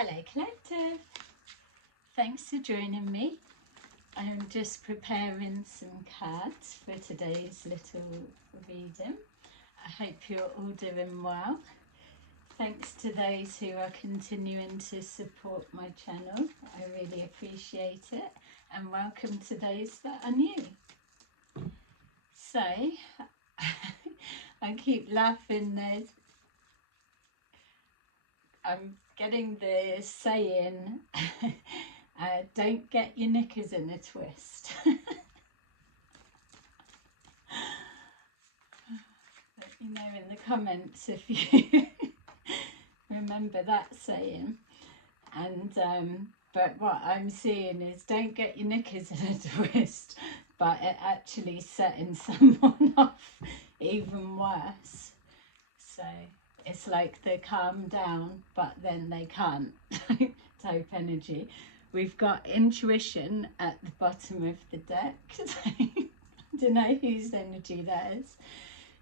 Hello Collective, thanks for joining me. I'm just preparing some cards for today's little reading. I hope you're all doing well. Thanks to those who are continuing to support my channel. I really appreciate it, and welcome to those that are new. So, I keep laughing, I'm getting the saying, don't get your knickers in a twist. Let me know in the comments if you remember that saying. And but what I'm seeing is don't get your knickers in a twist, but it actually setting someone off even worse. So it's like they calm down, but then they can't type energy. We've got intuition at the bottom of the deck. I don't know whose energy that is.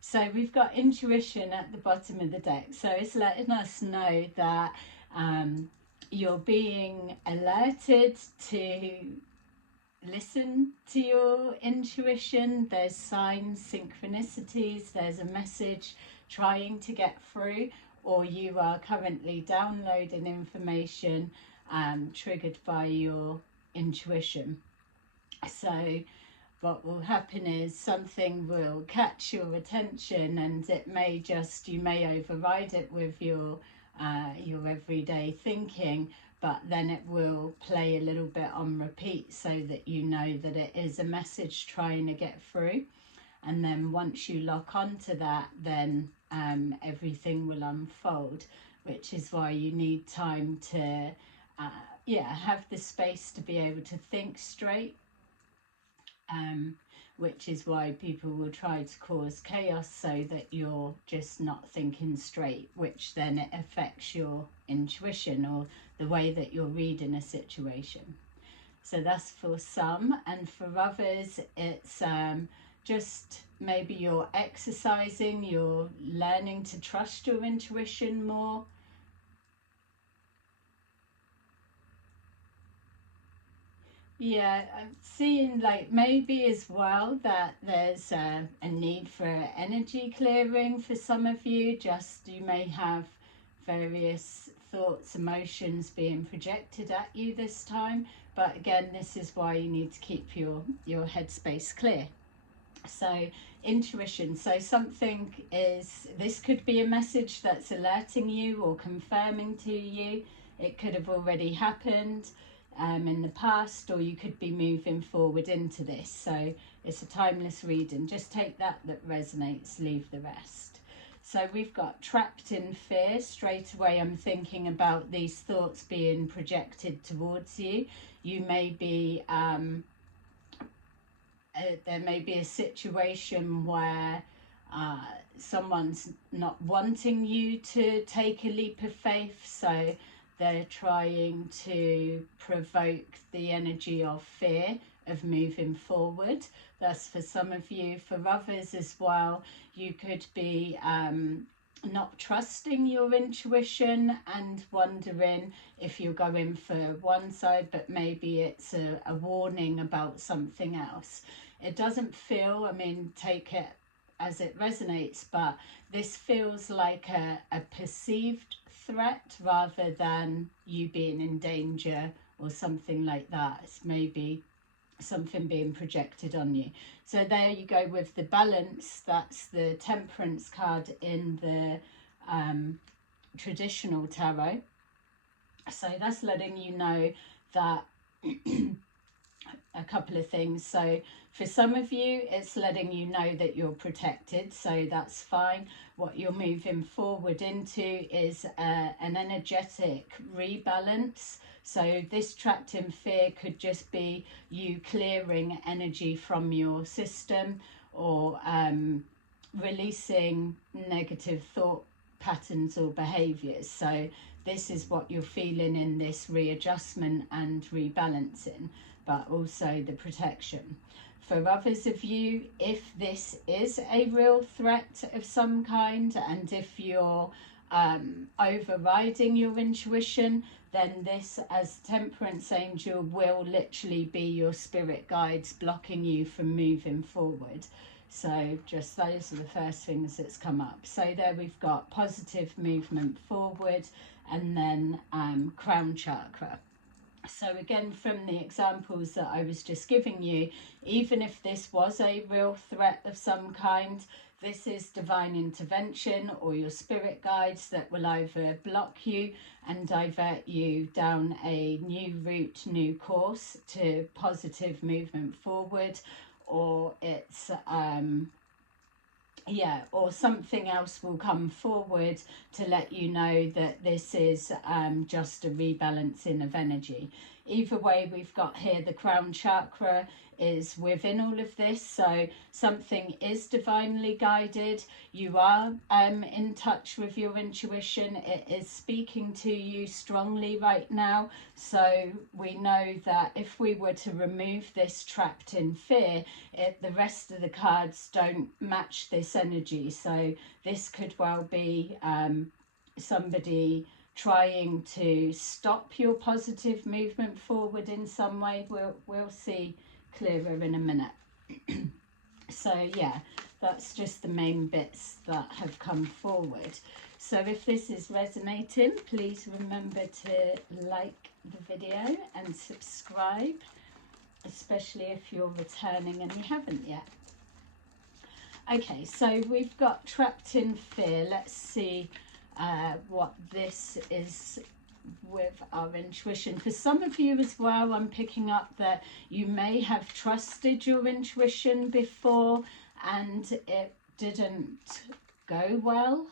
So we've got intuition at the bottom of the deck. So it's letting us know that you're being alerted to listen to your intuition. There's signs, synchronicities, there's a message trying to get through, or you are currently downloading information triggered by your intuition. So what will happen is something will catch your attention, and it may just, you may override it with your everyday thinking, but then it will play a little bit on repeat so that you know that it is a message trying to get through. And then once you lock onto that, then everything will unfold, which is why you need time to have the space to be able to think straight, which is why people will try to cause chaos so that you're just not thinking straight, which then it affects your intuition or the way that you're reading a situation. So that's for some, and for others it's just maybe you're exercising, you're learning to trust your intuition more. Yeah, I'm seeing like maybe as well that there's a need for energy clearing for some of you. Just you may have various thoughts, emotions being projected at you this time. But again, this is why you need to keep your headspace clear. So intuition, so something is, this could be a message that's alerting you or confirming to you. It could have already happened in the past, or you could be moving forward into this. So it's a timeless reading. Just take that resonates, leave the rest. So we've got trapped in fear. Straight away I'm thinking about these thoughts being projected towards you. You may be there may be a situation where someone's not wanting you to take a leap of faith, so they're trying to provoke the energy of fear of moving forward. That's for some of you. For others as well, you could be not trusting your intuition and wondering if you're going for one side, but maybe it's a warning about something else. It doesn't feel, I mean, take it as it resonates, but this feels like a perceived threat rather than you being in danger or something like that. It's maybe something being projected on you. So there you go with the balance. That's the temperance card in the traditional tarot. So that's letting you know that a couple of things. So for some of you, it's letting you know that you're protected, so that's fine. What you're moving forward into is an energetic rebalance. So this trapped in fear could just be you clearing energy from your system, or releasing negative thought patterns or behaviors. So this is what you're feeling in this readjustment and rebalancing, but also the protection. For others of you, if this is a real threat of some kind, and if you're overriding your intuition, then this as Temperance Angel will literally be your spirit guides blocking you from moving forward. So just those are the first things that's come up. So there we've got positive movement forward, and then crown chakra. So again, from the examples that I was just giving you, even if this was a real threat of some kind, this is divine intervention or your spirit guides that will either block you and divert you down a new route, new course to positive movement forward, or it's or something else will come forward to let you know that this is just a rebalancing of energy. Either way, we've got here the crown chakra is within all of this, so something is divinely guided. You are in touch with your intuition. It is speaking to you strongly right now. So we know that if we were to remove this trapped in fear, the rest of the cards don't match this energy. So this could well be somebody trying to stop your positive movement forward in some way. We'll see clearer in a minute. So yeah, that's just the main bits that have come forward. So if this is resonating, please remember to like the video and subscribe, especially if you're returning and you haven't yet. Okay, so we've got trapped in fear. Let's see what this is with our intuition. For some of you as well, I'm picking up that you may have trusted your intuition before and it didn't go well.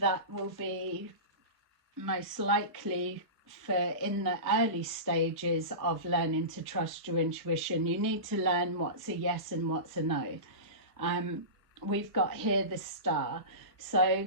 That will be most likely for in the early stages of learning to trust your intuition. You need to learn what's a yes and what's a no. We've got here the star. So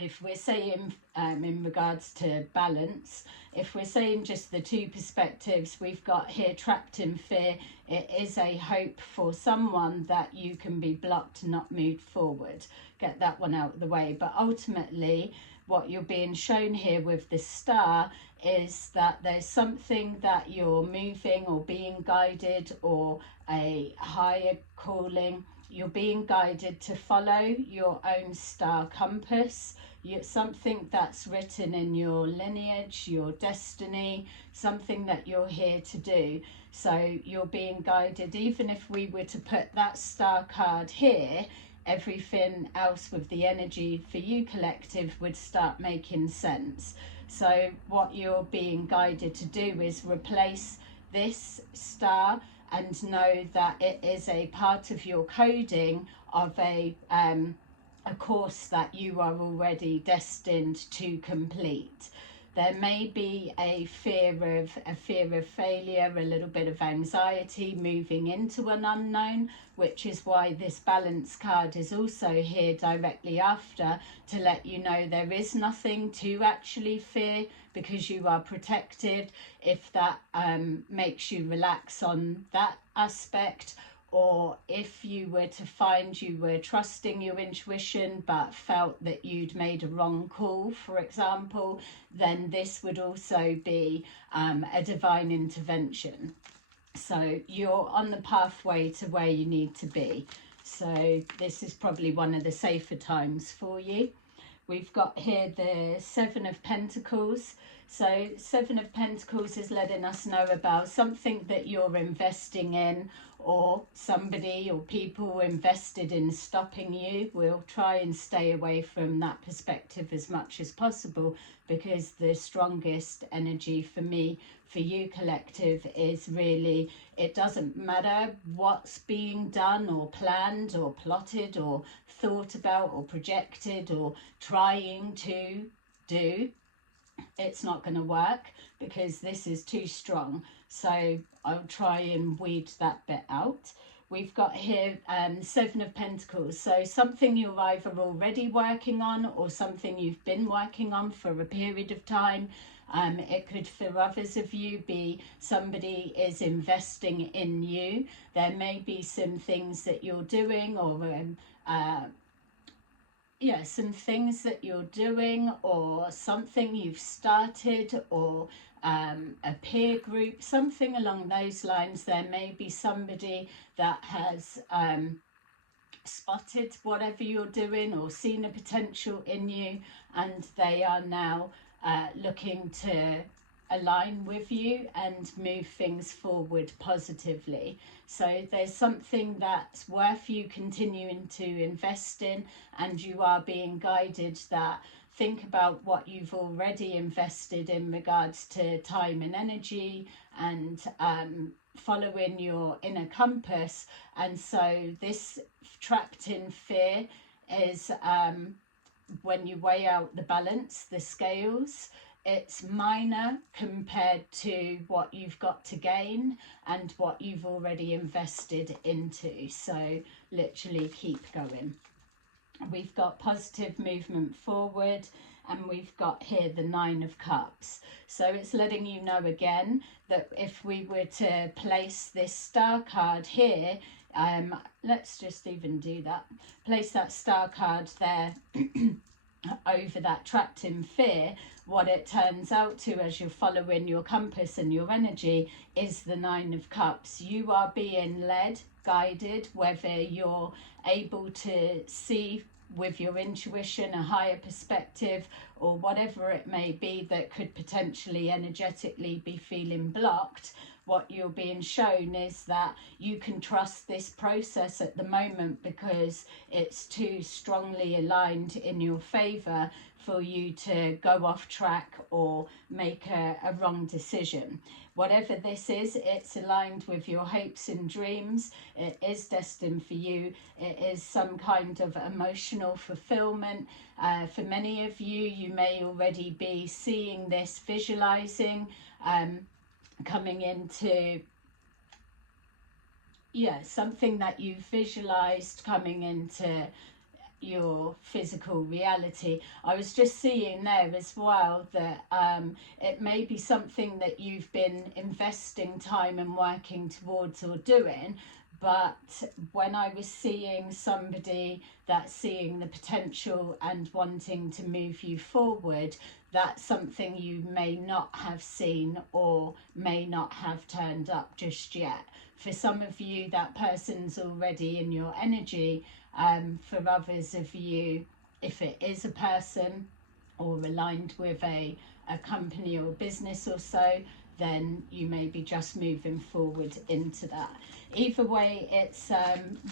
if we're saying in regards to balance, if we're saying just the two perspectives, we've got here trapped in fear. It is a hope for someone that you can be blocked, not moved forward. Get that one out of the way. But ultimately, what you're being shown here with the star is that there's something that you're moving or being guided, or a higher calling. You're being guided to follow your own star compass. Something that's written in your lineage, your destiny, something that you're here to do. So you're being guided. Even if we were to put that star card here, everything else with the energy for you collective would start making sense. So what you're being guided to do is replace this star and know that it is a part of your coding of a course that you are already destined to complete. There may be a fear of failure, a little bit of anxiety moving into an unknown, which is why this balance card is also here directly after, to let you know there is nothing to actually fear because you are protected. If that makes you relax on that aspect, or if you were to find you were trusting your intuition but felt that you'd made a wrong call, for example, then this would also be a divine intervention. So you're on the pathway to where you need to be. So this is probably one of the safer times for you. We've got here the Seven of Pentacles. So Seven of Pentacles is letting us know about something that you're investing in, or somebody or people invested in stopping you. We'll try and stay away from that perspective as much as possible, because the strongest energy for me, for you collective, is really, it doesn't matter what's being done or planned or plotted or thought about or projected or trying to do, it's not going to work because this is too strong. So I'll try and weed that bit out. We've got here Seven of Pentacles. So something you're either already working on or something you've been working on for a period of time. It could, for others of you, be somebody is investing in you. There may be some things that you're doing or yeah, some things that you're doing, or something you've started, or a peer group, something along those lines. There may be somebody that has spotted whatever you're doing or seen a potential in you, and they are now looking to align with you and move things forward positively. So there's something that's worth you continuing to invest in, and you are being guided that think about what you've already invested in regards to time and energy, and following your inner compass. And so this trapped in fear is when you weigh out the balance, the scales, it's minor compared to what you've got to gain and what you've already invested into. So literally keep going. We've got positive movement forward, and we've got here the 9 of Cups. So it's letting you know again that if we were to place this star card here, let's just even do that, place that star card there over that trapped in fear, what it turns out to, as you're following your compass and your energy, is the 9 of Cups. You are being led, guided, whether you're able to see with your intuition a higher perspective, or whatever it may be that could potentially energetically be feeling blocked. What you're being shown is that you can trust this process at the moment because it's too strongly aligned in your favor for you to go off track or make a wrong decision. Whatever this is, it's aligned with your hopes and dreams. It is destined for you. It is some kind of emotional fulfillment. For many of you, you may already be seeing this, visualizing, coming into, yeah, something that you visualized coming into your physical reality. I was just seeing there as well that it may be something that you've been investing time and working towards or doing, but when I was seeing somebody that's seeing the potential and wanting to move you forward, that's something you may not have seen or may not have turned up just yet. For some of you, that person's already in your energy. For others of you, if it is a person or aligned with a company or business or so, then you may be just moving forward into that. Either way, it's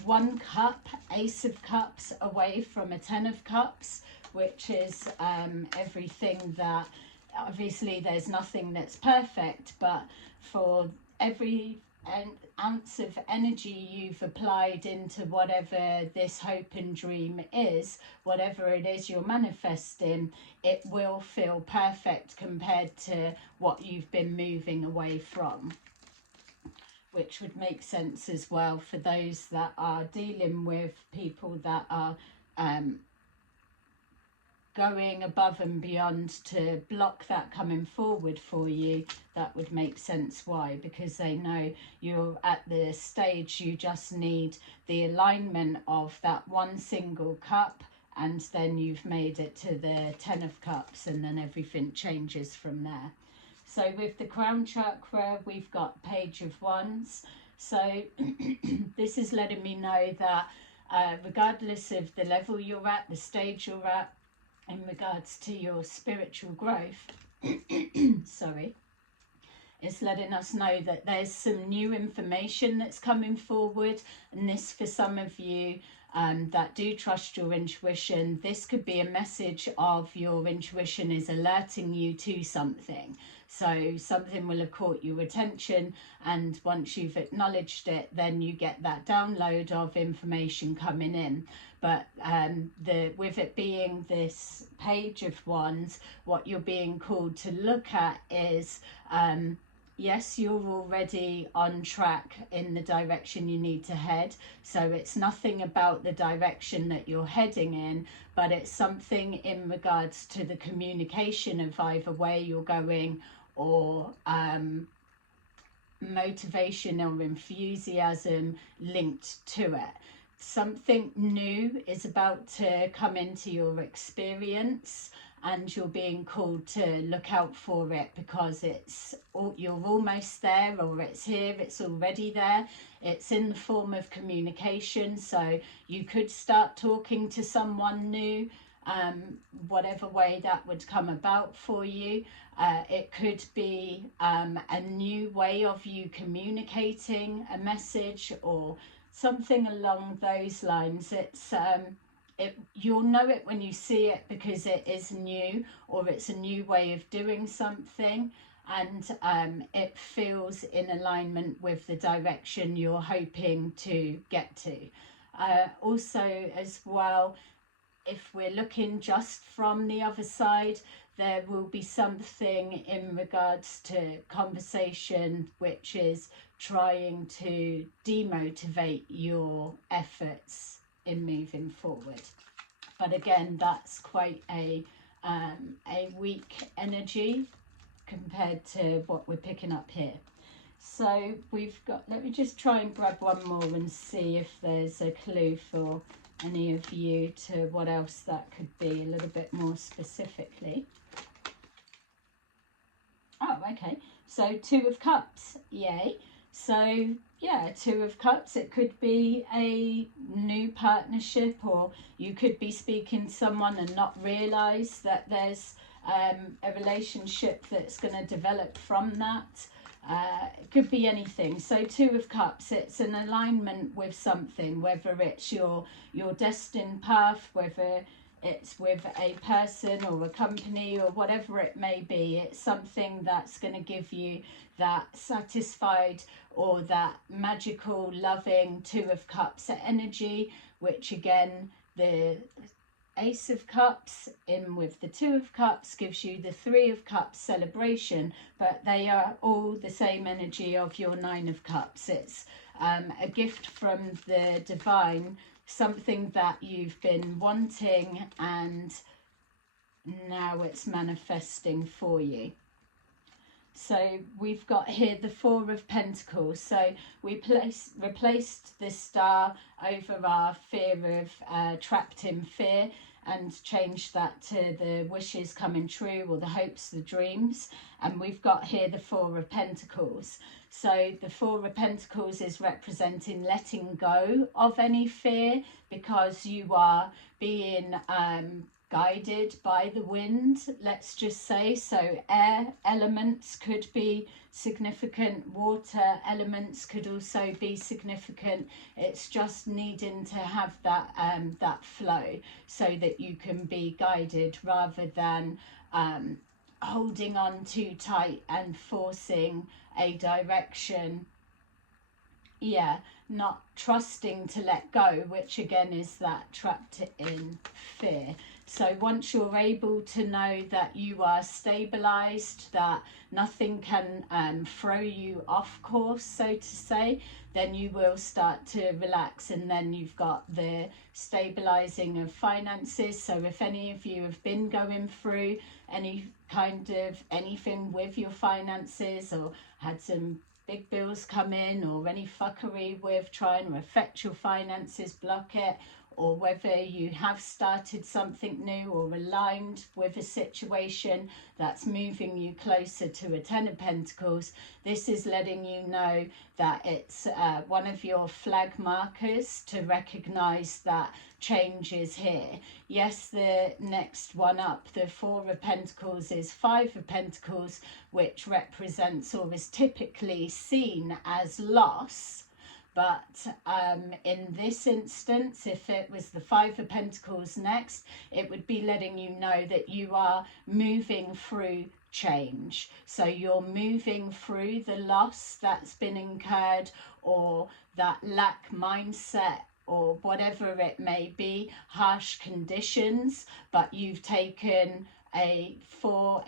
1 cup, Ace of Cups, away from a 10 of Cups, which is everything that, obviously there's nothing that's perfect, but for every ounce of energy you've applied into whatever this hope and dream is, whatever it is you're manifesting, it will feel perfect compared to what you've been moving away from, which would make sense as well for those that are dealing with people that are going above and beyond to block that coming forward for you. That would make sense. Why? Because they know you're at the stage you just need the alignment of that 1 single cup, and then you've made it to the 10 of Cups, and then everything changes from there. So with the crown chakra, we've got Page of Wands. So this is letting me know that regardless of the level you're at, the stage you're at, in regards to your spiritual growth, sorry, it's letting us know that there's some new information that's coming forward. And this, for some of you that do trust your intuition, this could be a message of your intuition is alerting you to something. So something will have caught your attention, and once you've acknowledged it, then you get that download of information coming in. But with it being this Page of Wands, what you're being called to look at is, yes, you're already on track in the direction you need to head. So it's nothing about the direction that you're heading in, but it's something in regards to the communication of either where you're going, or motivation or enthusiasm linked to it. something new is about to come into your experience, and you're being called to look out for it, because you're almost there, or it's here, it's already there. It's in the form of communication, so you could start talking to someone new, whatever way that would come about for you. It could be a new way of you communicating a message, or something along those lines. You'll know it when you see it, because it is new, or it's a new way of doing something, and it feels in alignment with the direction you're hoping to get to. Also as well, if we're looking just from the other side, there will be something in regards to conversation which is trying to demotivate your efforts in moving forward. But again, that's quite a weak energy compared to what we're picking up here. So we've got, let me just try and grab one more and see if there's a clue for any of you to what else that could be a little bit more specifically. Oh, okay. So 2 of Cups, yay. So yeah, 2 of Cups, it could be a new partnership, or you could be speaking to someone and not realise that there's a relationship that's going to develop from that. It could be anything. So 2 of Cups, it's an alignment with something, whether it's your destined path, whether it's with a person or a company or whatever it may be. It's something that's going to give you that satisfied or that magical, loving 2 of Cups energy, which again, the Ace of Cups in with the 2 of Cups gives you the 3 of Cups celebration, but they are all the same energy of your 9 of Cups. It's a gift from the divine, something that you've been wanting, and now it's manifesting for you. So we've got here the 4 of Pentacles. So we replaced the star over our fear of trapped in fear, and changed that to the wishes coming true, or the hopes, the dreams. And we've got here the 4 of Pentacles. So the 4 of Pentacles is representing letting go of any fear, because you are being guided by the wind, let's just say. So air elements could be significant, water elements could also be significant. It's just needing to have that that flow, so that you can be guided, rather than holding on too tight and forcing a direction. Yeah, not trusting to let go, which again is that trapped in fear. So once you're able to know that you are stabilized, that nothing can throw you off course, so to say, then you will start to relax. And then you've got the stabilizing of finances. So if any of you have been going through any kind of anything with your finances, or had some big bills come in, or any fuckery with trying to affect your finances, block it, or whether you have started something new or aligned with a situation that's moving you closer to a 10 of Pentacles, this is letting you know that it's one of your flag markers to recognize that change is here. Yes, the next one up, the 4 of Pentacles, is 5 of Pentacles, which represents, or is typically seen as, loss. But in this instance, if it was the 5 of Pentacles next, it would be letting you know that you are moving through change. So you're moving through the loss that's been incurred, or that lack mindset, or whatever it may be, harsh conditions, but you've taken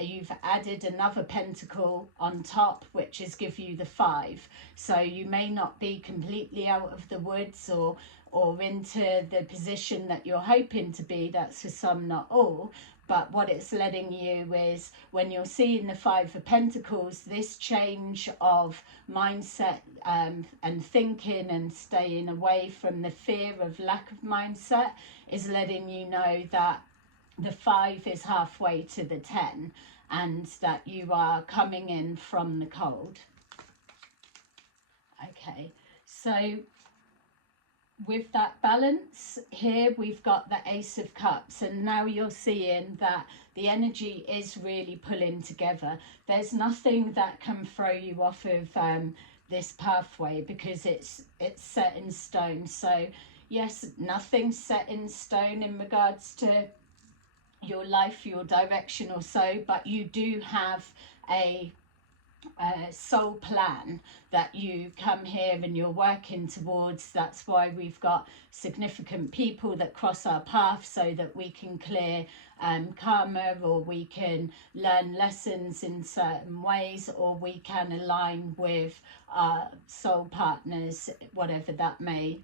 you've added another pentacle on top, which is give you the 5. So you may not be completely out of the woods, or into the position that you're hoping to be. That's for some, not all. but what it's letting you is, when you're seeing the Five of Pentacles, this change of mindset and thinking and staying away from the fear of lack of mindset is letting you know that the 5 is halfway to the 10 and that you are coming in from the cold. Okay, so with that balance here, we've got the Ace of Cups, and now you're seeing that the energy is really pulling together. There's nothing that can throw you off of this pathway, because it's set in stone. So yes, nothing's set in stone in regards to your life, your direction or so, but you do have a soul plan that you come here and you're working towards. That's why we've got significant people that cross our path, so that we can clear karma, or we can learn lessons in certain ways, or we can align with our soul partners, whatever that may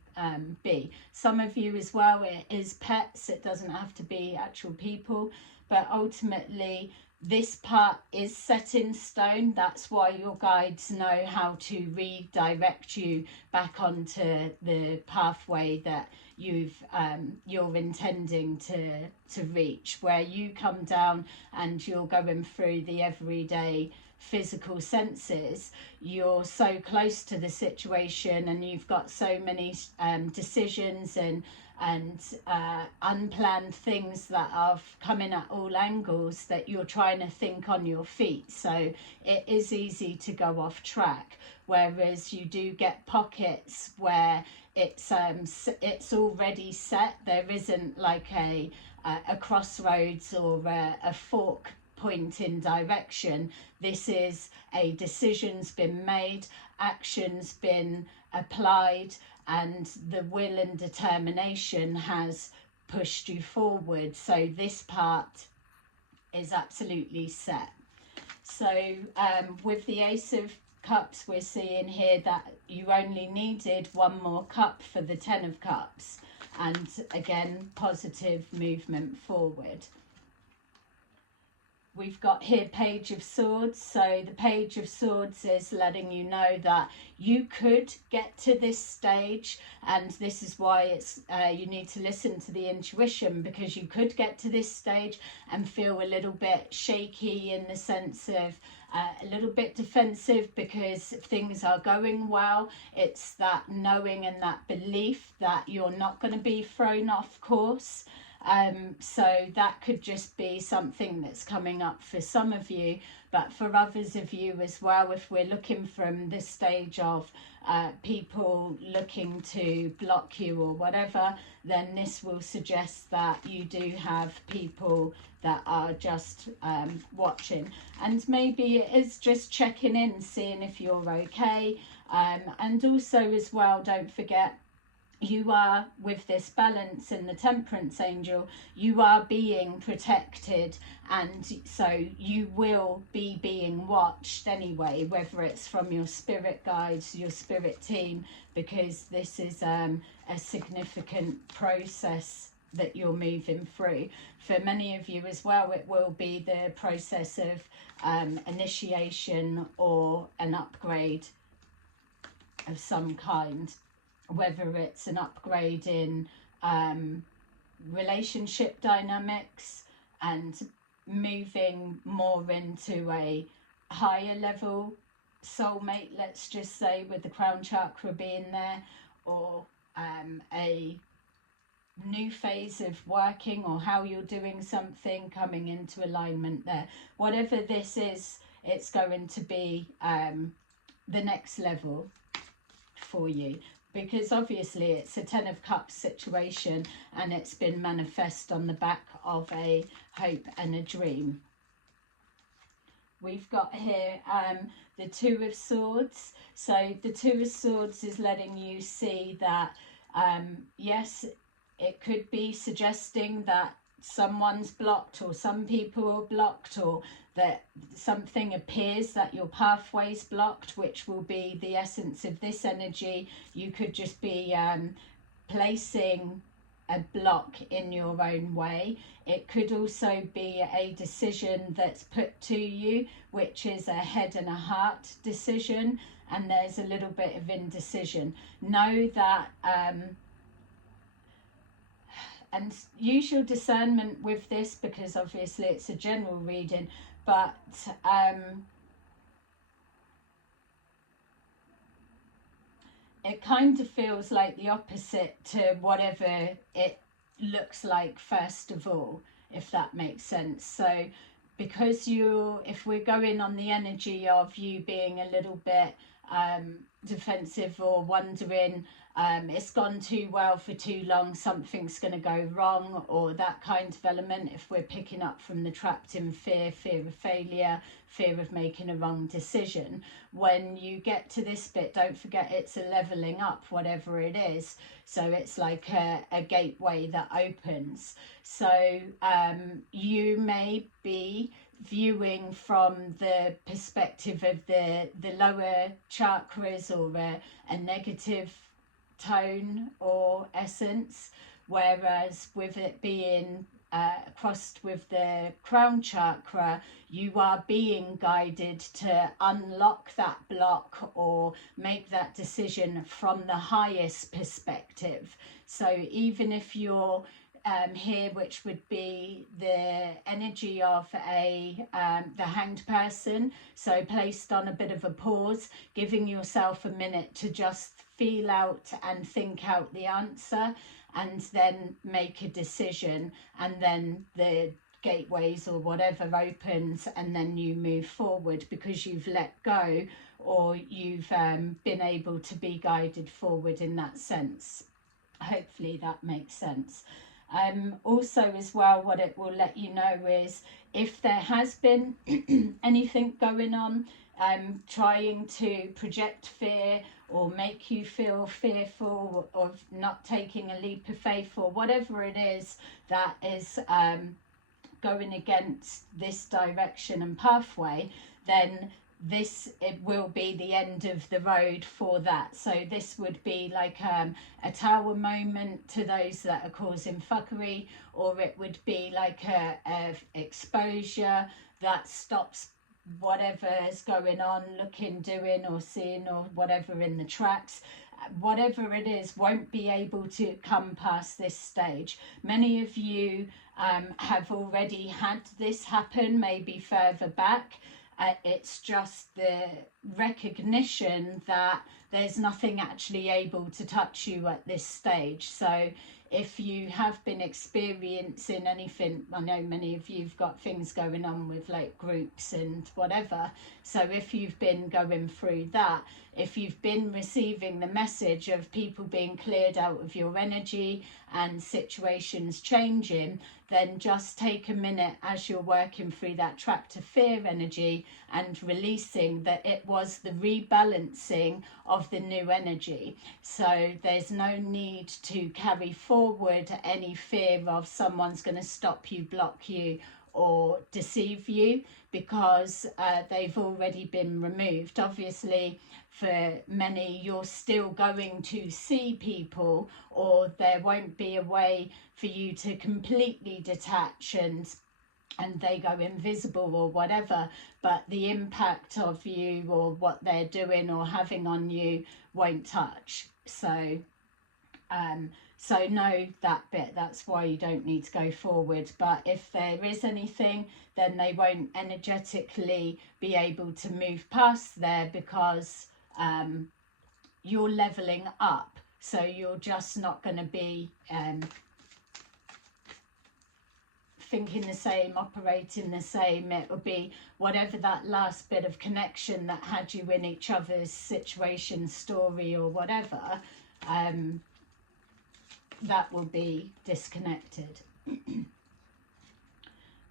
be. Some of you as well, it is pets, it doesn't have to be actual people, but ultimately this part is set in stone. That's why your guides know how to redirect you back onto the pathway that you're intending to reach, where you come down and you're going through the everyday physical senses. You're so close to the situation, and you've got so many decisions and unplanned things that are coming at all angles, that you're trying to think on your feet. So it is easy to go off track, whereas you do get pockets where it's already set. There isn't like a crossroads or a fork point in direction. This is a decision's been made, action's been applied, and the will and determination has pushed you forward. So this part is absolutely set. So with the Ace of Cups, we're seeing here that you only needed one more cup for the 10 of Cups, and again, positive movement forward. We've got here Page of Swords. So the Page of Swords is letting you know that you could get to this stage, and this is why it's you need to listen to the intuition, because you could get to this stage and feel a little bit shaky, in the sense of a little bit defensive, because things are going well. It's that knowing and that belief that you're not going to be thrown off course. So that could just be something that's coming up for some of you, but for others of you as well, if we're looking from the stage of people looking to block you or whatever, then this will suggest that you do have people that are just watching, and maybe it is just checking in, seeing if you're okay. And also as well, don't forget, you are, with this balance and the Temperance angel, you are being protected, and so you will be being watched anyway, whether it's from your spirit guides, your spirit team, because this is a significant process that you're moving through. For many of you as well, it will be the process of initiation or an upgrade of some kind, whether it's an upgrade in relationship dynamics and moving more into a higher level soulmate, let's just say, with the crown chakra being there, or a new phase of working, or how you're doing something, coming into alignment there. Whatever this is, it's going to be the next level for you, because obviously it's a 10 of Cups situation, and it's been manifest on the back of a hope and a dream. We've got here the 2 of Swords. So the 2 of Swords is letting you see that yes, it could be suggesting that someone's blocked, or some people are blocked, or that something appears that your pathway's blocked, which will be the essence of this energy. You could just be placing a block in your own way. It could also be a decision that's put to you, which is a head and a heart decision, and there's a little bit of indecision. Know that and use your discernment with this, because obviously it's a general reading, but it kind of feels like the opposite to whatever it looks like first of all, if that makes sense. So because if we're going on the energy of you being a little bit defensive or wondering it's gone too well for too long, something's going to go wrong, or that kind of element, if we're picking up from the trapped in fear, fear of failure, fear of making a wrong decision, when you get to this bit, don't forget it's a leveling up, whatever it is. So it's like a gateway that opens. So you may be viewing from the perspective of the lower chakras, or a negative tone or essence, whereas with it being crossed with the crown chakra, you are being guided to unlock that block or make that decision from the highest perspective. So even if you're here, which would be the energy of the hanged person, so placed on a bit of a pause, giving yourself a minute to just feel out and think out the answer, and then make a decision, and then the gateways or whatever opens, and then you move forward because you've let go, or you've been able to be guided forward in that sense. Hopefully that makes sense. Also as well, what it will let you know is if there has been anything going on trying to project fear or make you feel fearful of not taking a leap of faith, or whatever it is that is going against this direction and pathway, then it will be the end of the road for that. So this would be like a tower moment to those that are causing fuckery, or it would be like a exposure that stops whatever's going on, looking, doing or seeing or whatever in the tracks. Whatever it is won't be able to come past this stage. Many of you have already had this happen, maybe further back. It's just the recognition that there's nothing actually able to touch you at this stage. So if you have been experiencing anything, I know many of you've got things going on with like groups and whatever, so if you've been going through that, if you've been receiving the message of people being cleared out of your energy and situations changing, then just take a minute as you're working through that trapped to fear energy and releasing that it was the rebalancing of the new energy. So there's no need to carry forward any fear of someone's going to stop you, block you or deceive you, because they've already been removed. Obviously for many you're still going to see people, or there won't be a way for you to completely detach and they go invisible or whatever, but the impact of you or what they're doing or having on you won't touch. So so know that bit. That's why you don't need to go forward. But if there is anything, then they won't energetically be able to move past there, because you're leveling up. So you're just not going to be thinking the same, operating the same. It will be whatever that last bit of connection that had you in each other's situation, story or whatever, that will be disconnected.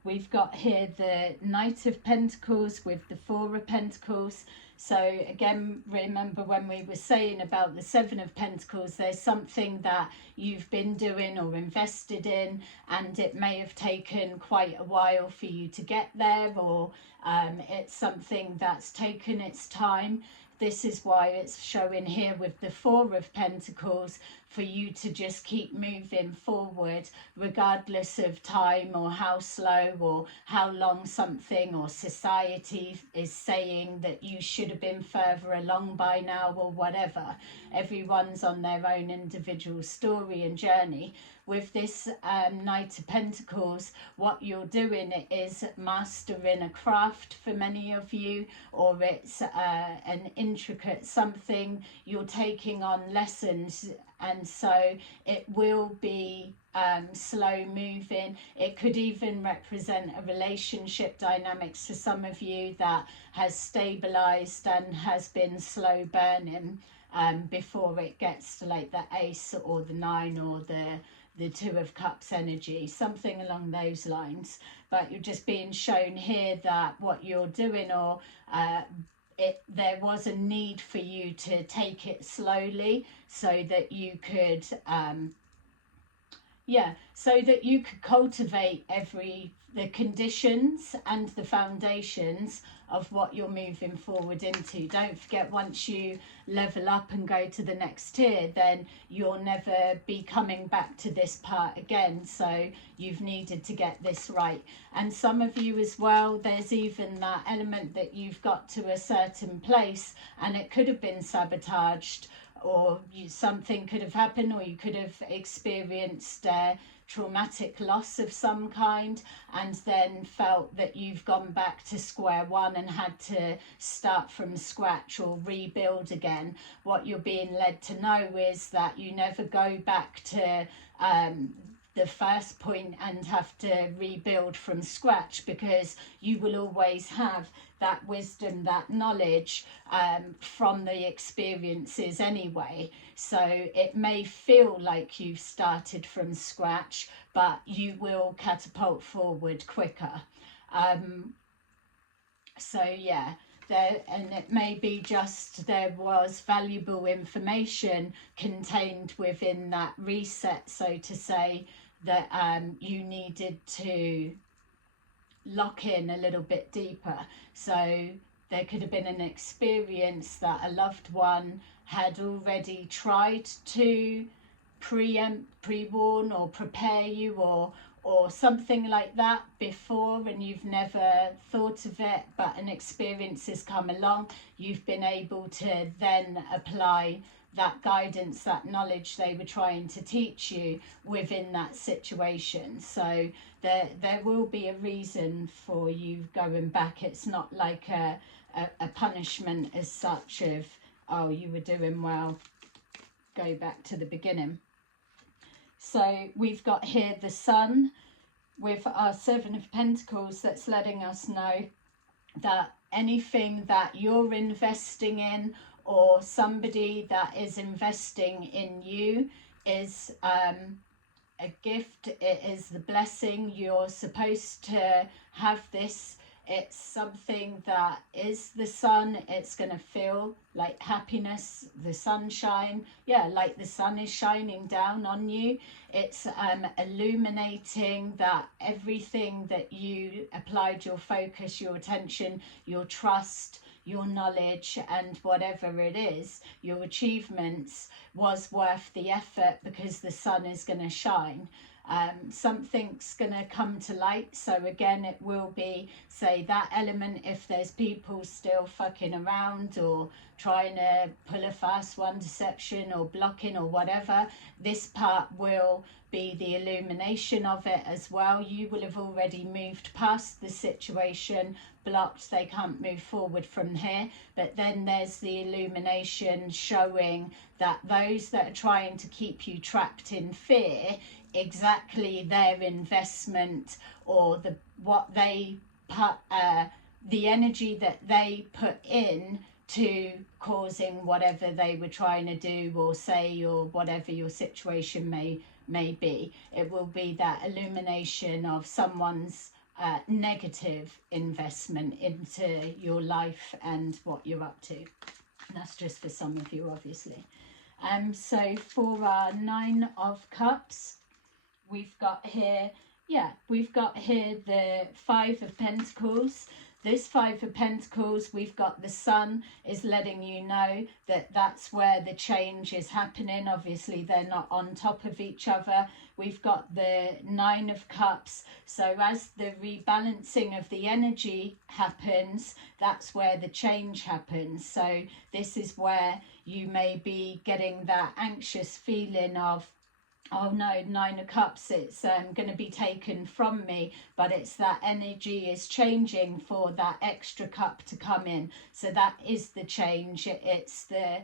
We've got here the Knight of Pentacles with the Four of Pentacles. So again, remember when we were saying about the Seven of Pentacles, there's something that you've been doing or invested in, and it may have taken quite a while for you to get there, or it's something that's taken its time. this is why it's showing here with the Four of Pentacles, for you to just keep moving forward regardless of time or how slow or how long something or society is saying that you should have been further along by now or whatever. Everyone's on their own individual story and journey. With this Knight of Pentacles, what you're doing is mastering a craft for many of you, or it's an intricate something. You're taking on lessons, and so it will be slow moving. It could even represent a relationship dynamics for some of you that has stabilized and has been slow burning before it gets to like the Ace or the Nine or the Two of Cups energy, something along those lines. But you're just being shown here that what you're doing, or there was a need for you to take it slowly so that you could so that you could cultivate the conditions and the foundations of what you're moving forward into. Don't forget, once you level up and go to the next tier, then you'll never be coming back to this part again. So you've needed to get this right. And some of you as well, there's even that element that you've got to a certain place and it could have been sabotaged, or something could have happened, or you could have experienced traumatic loss of some kind, and then felt that you've gone back to square one and had to start from scratch or rebuild again. What you're being led to know is that you never go back to the first point and have to rebuild from scratch, because you will always have that wisdom, that knowledge from the experiences anyway. So it may feel like you've started from scratch, but you will catapult forward quicker. So yeah, and it may be just there was valuable information contained within that reset, so to say, that you needed to lock in a little bit deeper. So there could have been an experience that a loved one had already tried to pre-warn or prepare you, or something like that before, and you've never thought of it, but an experience has come along. You've been able to then apply that guidance, that knowledge they were trying to teach you within that situation. So there will be a reason for you going back. It's not like a punishment as such of, oh, you were doing well, go back to the beginning. So we've got here the Sun with our Seven of Pentacles, that's letting us know that anything that you're investing in, or somebody that is investing in you, is a gift. It is the blessing. You're supposed to have this. It's something that is the sun. It's going to feel like happiness, the sunshine. Yeah, like the sun is shining down on you. It's illuminating that everything that you applied your focus, your attention, your trust, your knowledge, and whatever it is, your achievements, was worth the effort, because the sun is going to shine. Something's going to come to light. So again, it will be, say, that element, if there's people still fucking around or trying to pull a fast one, deception or blocking or whatever, this part will be the illumination of it as well. You will have already moved past the situation, blocked, they can't move forward from here. But then there's the illumination showing that those that are trying to keep you trapped in fear, exactly their investment, or what they put, the energy that they put in to causing whatever they were trying to do or say, or whatever your situation may be. It will be that illumination of someone's negative investment into your life and what you're up to. And that's just for some of you, obviously. So for our Nine of Cups, we've got here the Five of Pentacles. this Five of Pentacles, we've got the Sun is letting you know that that's where the change is happening. Obviously, they're not on top of each other. We've got the Nine of Cups. So as the rebalancing of the energy happens, that's where the change happens. So this is where you may be getting that anxious feeling of, oh no, Nine of Cups, it's going to be taken from me, but it's that energy is changing for that extra cup to come in. So that is the change. It's the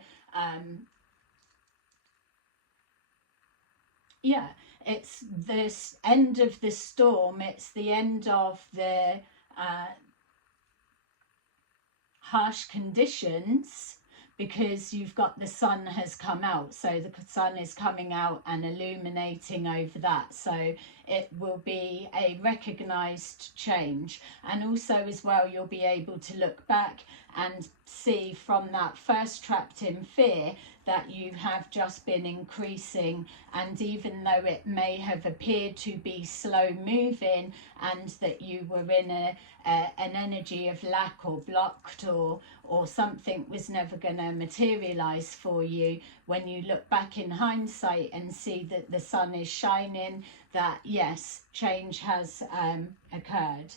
yeah, it's this end of the storm. It's the end of the harsh conditions, because you've got the sun has come out. So the sun is coming out and illuminating over that. So it will be a recognized change. And also as well, you'll be able to look back and see from that first trapped in fear that you have just been increasing. And even though it may have appeared to be slow moving and that you were in an energy of lack or blocked, or something was never going to materialize for you, when you look back in hindsight and see that the sun is shining, that yes, change has occurred.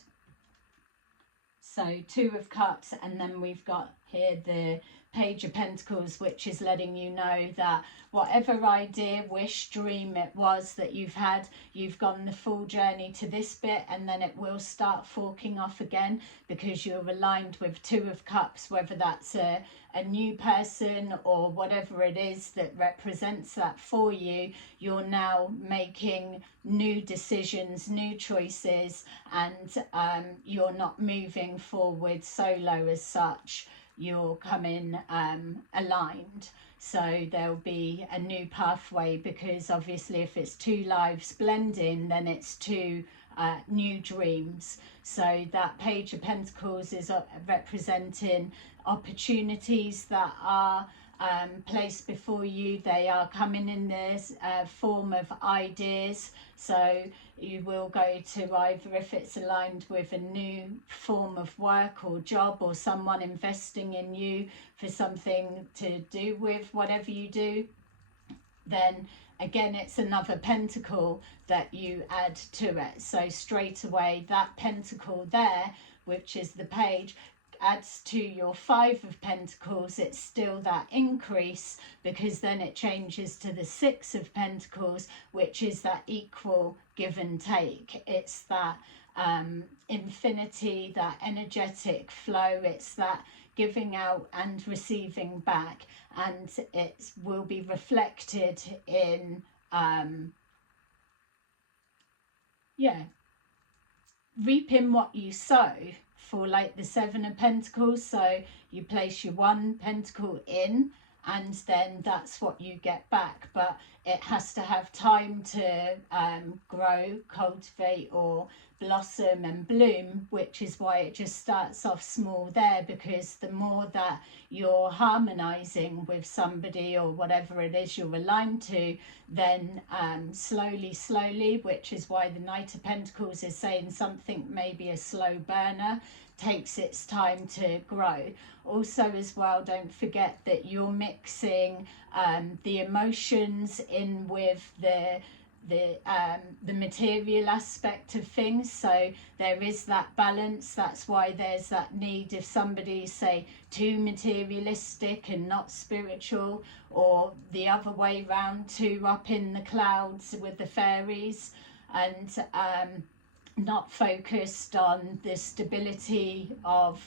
So Two of Cups, and then we've got here the Page of Pentacles, which is letting you know that whatever idea, wish, dream it was that you've had, you've gone the full journey to this bit, and then it will start forking off again, because you're aligned with Two of Cups, whether that's a new person or whatever it is that represents that for you. You're now making new decisions, new choices, and you're not moving forward solo as such. You're coming aligned. So there'll be a new pathway, because obviously if it's two lives blending, then it's two new dreams. So that Page of Pentacles is representing opportunities that are placed before you. They are coming in this form of ideas. So you will go to either, if it's aligned with a new form of work or job, or someone investing in you for something to do with whatever you do, then again it's another pentacle that you add to it. So straight away that pentacle there, which is the Page, adds to your Five of Pentacles. It's still that increase, because then it changes to the Six of Pentacles, which is that equal give and take. It's that infinity, that energetic flow. It's that giving out and receiving back, and it will be reflected in reaping what you sow. For like the Seven of Pentacles, so you place your one pentacle in, and then that's what you get back, but it has to have time to grow, cultivate, or blossom and bloom, which is why it just starts off small there, because the more that you're harmonizing with somebody or whatever it is you're aligned to, then slowly, which is why the Knight of Pentacles is saying something maybe a slow burner takes its time to grow. Also as well, don't forget that you're mixing the emotions in with the material aspect of things. So there is that balance. That's why there's that need, if somebody's say too materialistic and not spiritual, or the other way round, too up in the clouds with the fairies, and not focused on the stability of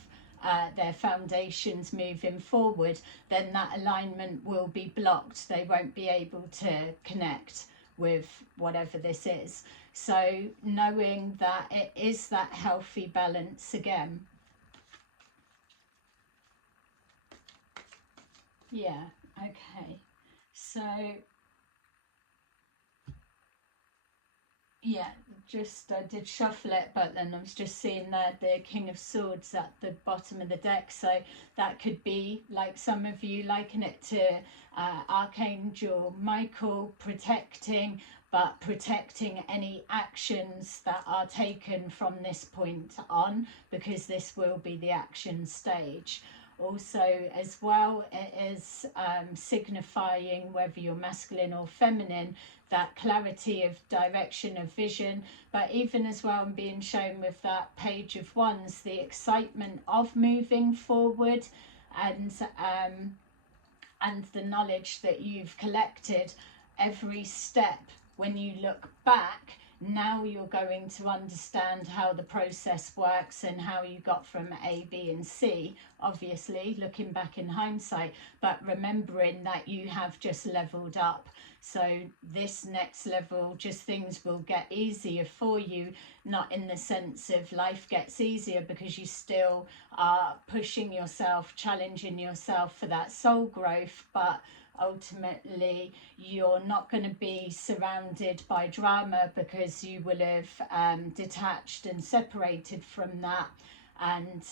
their foundations moving forward, then that alignment will be blocked. They won't be able to connect with whatever this is. So knowing that it is that healthy balance again. Yeah, okay. So yeah, just I did shuffle it, but then I was just seeing the King of Swords at the bottom of the deck. So that could be, like some of you liken it to Archangel Michael protecting, but protecting any actions that are taken from this point on, because this will be the action stage. Also, as well, it is signifying, whether you're masculine or feminine, that clarity of direction, of vision. But even as well, I'm being shown with that Page of Wands, the excitement of moving forward, and the knowledge that you've collected. Every step, when you look back, now you're going to understand how the process works and how you got from A, B and C, obviously looking back in hindsight, but remembering that you have just leveled up. So this next level, just things will get easier for you, not in the sense of life gets easier because you still are pushing yourself, challenging yourself for that soul growth, but ultimately you're not going to be surrounded by drama, because you will have detached and separated from that. And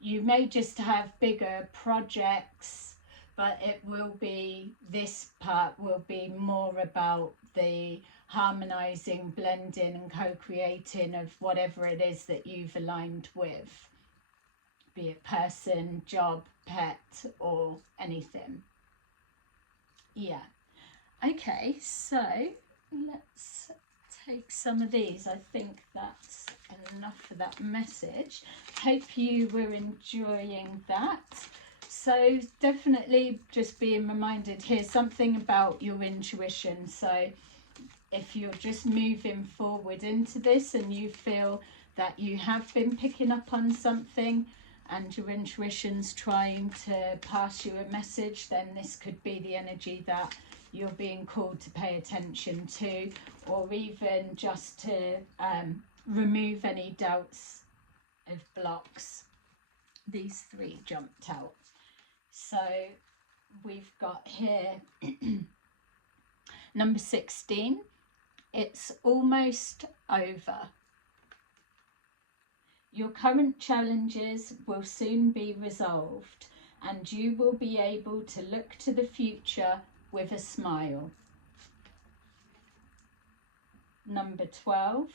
you may just have bigger projects, but it will be, this part will be more about the harmonizing, blending and co-creating of whatever it is that you've aligned with, be it person, job, pet or anything. Yeah. Okay, so let's take some of these. I think that's enough for that message. Hope you were enjoying that. So definitely just being reminded here, something about your intuition. So if you're just moving forward into this and you feel that you have been picking up on something and your intuition's trying to pass you a message, then this could be the energy that you're being called to pay attention to, or even just to remove any doubts of blocks. These three jumped out. So we've got here number 16, it's almost over. Your current challenges will soon be resolved, and you will be able to look to the future with a smile. Number 12,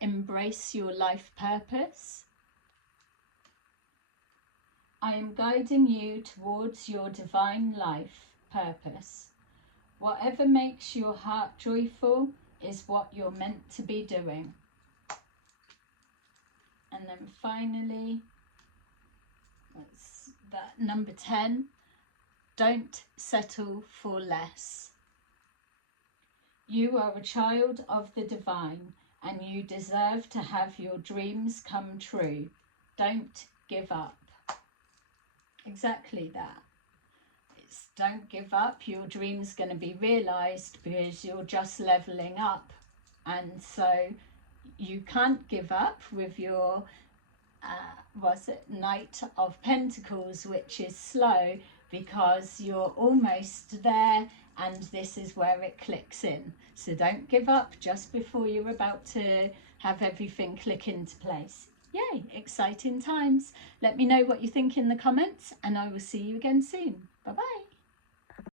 embrace your life purpose. I am guiding you towards your divine life purpose. Whatever makes your heart joyful is what you're meant to be doing. And then finally, that's that number 10, don't settle for less. You are a child of the divine, and you deserve to have your dreams come true. Don't give up. Exactly that. It's don't give up. Your dream's going to be realised because you're just levelling up. And so you can't give up with your Knight of Pentacles, which is slow, because you're almost there and this is where it clicks in. So don't give up just before you're about to have everything click into place. Yay, exciting times. Let me know what you think in the comments, and I will see you again soon. Bye bye.